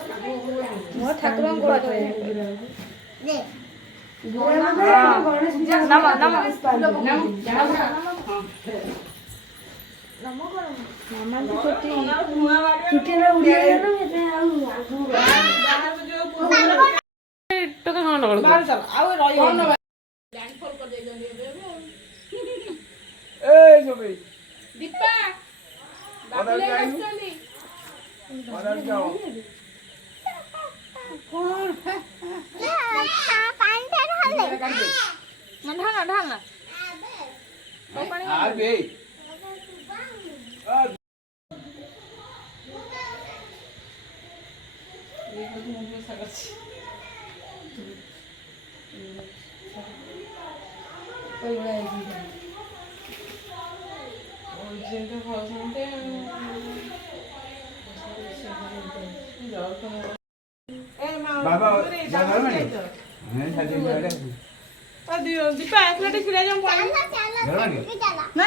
ମୋ ଠାକୁରଙ୍କୁ ଗୋଡ଼ ଧୋଇ ଦେ ନମ ନମ ମାମାଙ୍କୁ ଛୁଟି ଛୁଟିରେ ଉଡ଼ିଗଲା ଏବେ ଆଉ ଟକା କଣ ନଗଳ ଆଉ ରହିବନି ଲ୍ୟାଣ୍ଡଫଲ୍ କରିଦେଇଛନ୍ତି ଏବେ ଏ ସବେ ଦୀପା ବାବୁଲେ ବସିଛନ୍ତି ମଦର ଯାଅ ढालना ढालना आ बे बाबा जाना नहीं मैं साथी में बैठा दीपा एक मिनट खिला जाऊं चला ना